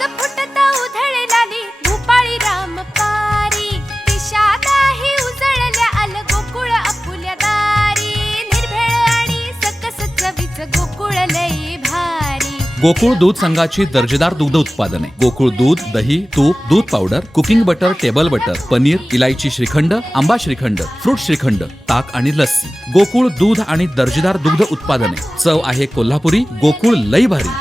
रस फुटता उधळलाली भूपाळी रामपारी दिशादाही उजळल्या आल गोकुळ आपुल्या दारी निर्भेळ आणि सकस चवीच गोकुळ लई भारी। गोकुळ दूध संघाची दर्जेदार दुग्ध उत्पादने गोकुळ दूध, दही, तूप, दूध powder, cooking butter, table butter, paneer, इलायची श्रीखंड, आंबा श्रीखंड, फ्रूट श्रीखंड, ताक आणि लस्सी। गोकुळ दूध आणि दर्जेदार दुग्ध उत्पादने, चव आहे कोल्हापुरी, गोकुळ लई भारी।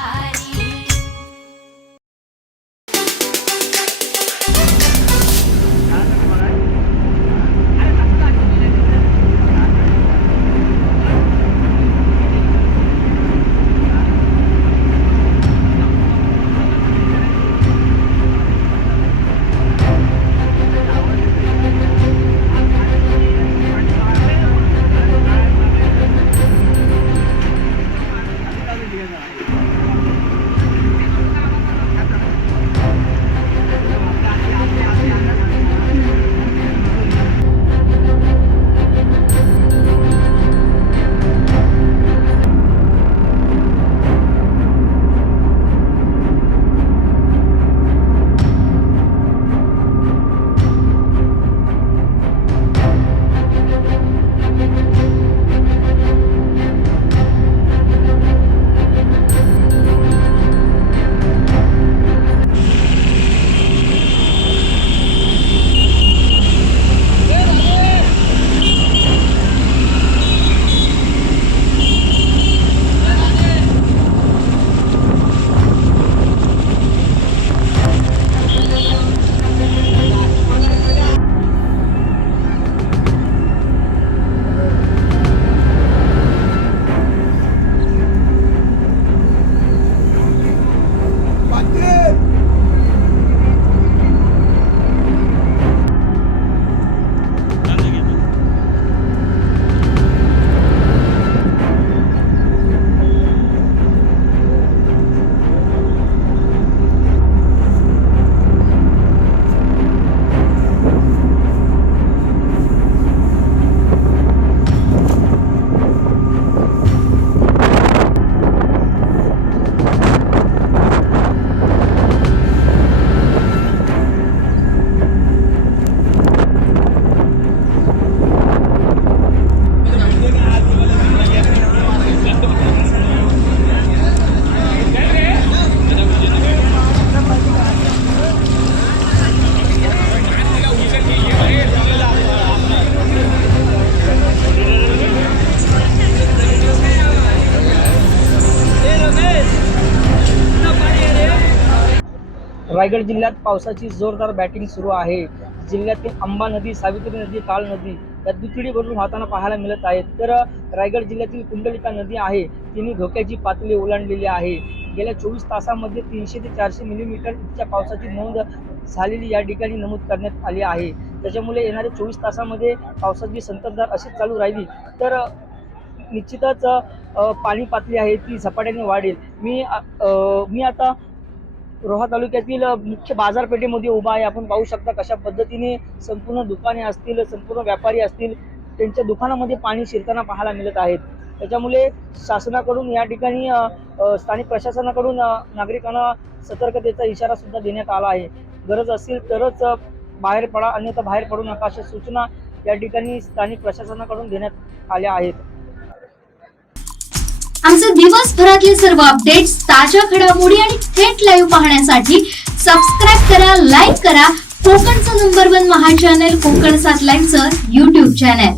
रायगड जिल्ह्यात पावसाची जोरदार बॅटिंग सुरू आहे। जिल्ह्यातील अंबा नदी, सावित्री नदी, काळ नदी या दुथडी भरून वाहताना पाहायला मिळत आहेत। तर रायगड जिल्ह्यातील कुंडलिका नदी आहे, तिने धोक्याची पातळी ओलांडलेली आहे। गेल्या 24 तासांमध्ये 300 ते 400 मिलीमीटर इतक्या पावसाची नोंद झालेली या ठिकाणी नमूद करण्यात आली आहे। त्याच्यामुळे येणाऱ्या 24 तासांमध्ये पावसाची संततधार अशीच चालू राहिली तर निश्चितच पाणी पातळी आहे ती झपाट्याने वाढेल। मी आता रोहा तालुक्यातील मुख्य बाजारपेठेमध्ये उभा आहे। आपण पाहू शकता कशा पद्धतीने संपूर्ण दुकाने असतील, संपूर्ण व्यापारी असतील, त्यांच्या दुकानामध्ये पाणी शिरताना पाहायला मिळत आहेत। त्याच्यामुळे शासनाकडून या ठिकाणी स्थानिक प्रशासनाकडून नागरिकांना सतर्कतेचा इशारा सुद्धा देण्यात आला आहे। गरज असेल तरच बाहेर पडा, अन्यथा बाहेर पडू नका अशा सूचना या ठिकाणी स्थानिक प्रशासनाकडून देण्यात आल्या आहेत। आमचे दिवसभरातले सर्व अपडेट्स, ताज्या घडामोडी आणि थेट लाईव्ह पाहण्यासाठी सबस्क्राइब करा, लाईक करा कोकणचं नंबर 1 महा चॅनल कोकण 7 लाईव्हचं YouTube चॅनल।